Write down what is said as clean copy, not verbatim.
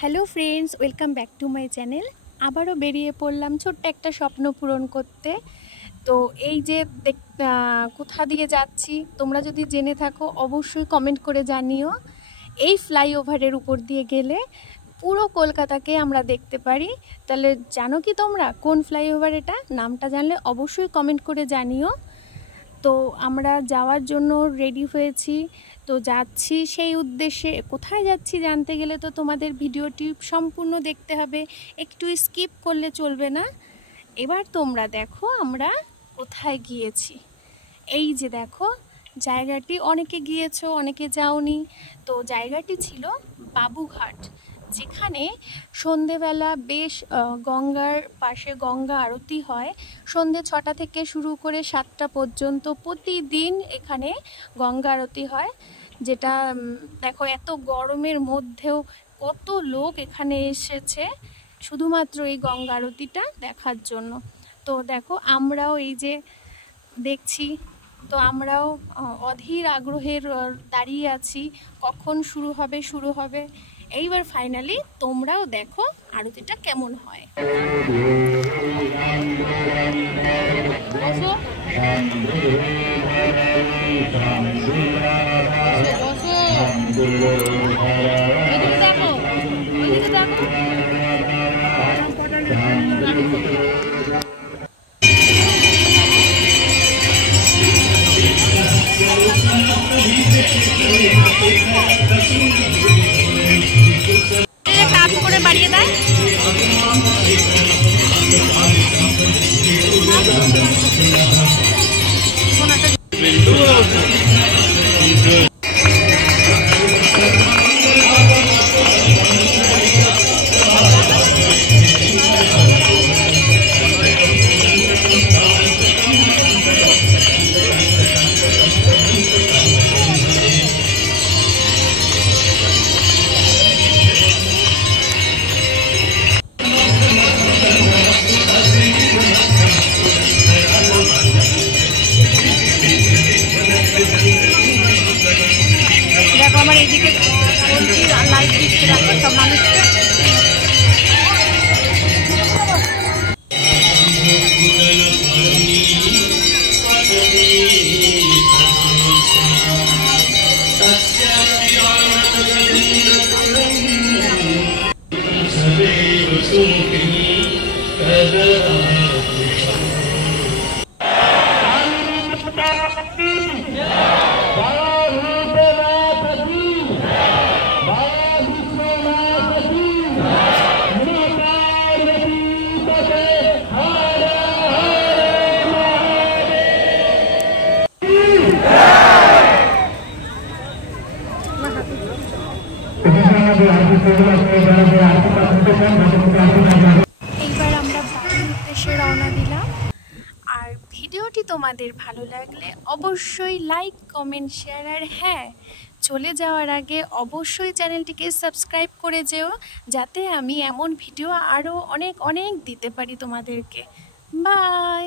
Hello friends, welcome back to my channel. আবারও বেরিয়ে পড়লাম ছোট্ট একটা স্বপ্ন পূরণ করতে। তো এই যে কোথা দিয়ে যাচ্ছি তোমরা যদি জেনে থাকো অবশ্যই কমেন্ট করে জানিও। এই ফ্লাইওভারের উপর দিয়ে গেলে পুরো কলকাতাকে আমরা দেখতে পারি। তাহলে জানো কি তোমরা কোন ফ্লাইওভার এটা? নামটা জানলে অবশ্যই কমেন্ট করে জানিও। তো আমরা যাওয়ার জন্য রেডি হয়েছি, তো যাচ্ছি সেই উদ্দেশ্যে। কোথায় যাচ্ছি জানতে গেলে তো তোমাদের ভিডিওটি সম্পূর্ণ দেখতে হবে, একটু স্কিপ করলে চলবে না। এবার তোমরা দেখো আমরা কোথায় গিয়েছি। এই যে দেখো জায়গাটি, অনেকে গিয়েছো অনেকে যাওনি। তো জায়গাটি ছিল বাবুঘাট, যেখানে সন্ধেবেলা বেশ গঙ্গার পাশে গঙ্গা আরতি হয়। সন্ধে 6টা থেকে শুরু করে 7টা পর্যন্ত প্রতিদিন এখানে গঙ্গা আরতি হয়। যেটা দেখো এত গরমের মধ্যেও কত লোক এখানে এসেছে শুধুমাত্র এই গঙ্গা আরতিটা দেখার জন্য। তো দেখো আমরাও এই যে দেখছি, তো আমরাও অধীর আগ্রহের দাঁড়িয়ে আছি কখন শুরু হবে। এইবার ফাইনালি তোমরাও দেখো আরতিটা কেমন হয়। কাজ করে বাড়িয়ে দেয়। দেখো আমার এইদিকে লাইট দিচ্ছে, দেখো সব মানুষকে। এইবার আমরা বাড়ির উদ্দেশ্যে রওনা দিলাম। আর ভিডিওটি তোমাদের ভালো লাগলে অবশ্যই লাইক, কমেন্ট, শেয়ার, আর হ্যাঁ, চলে যাওয়ার আগে অবশ্যই চ্যানেলটিকে সাবস্ক্রাইব করে যেও, যাতে আমি এমন ভিডিও আরও অনেক দিতে পারি তোমাদেরকে। বাই।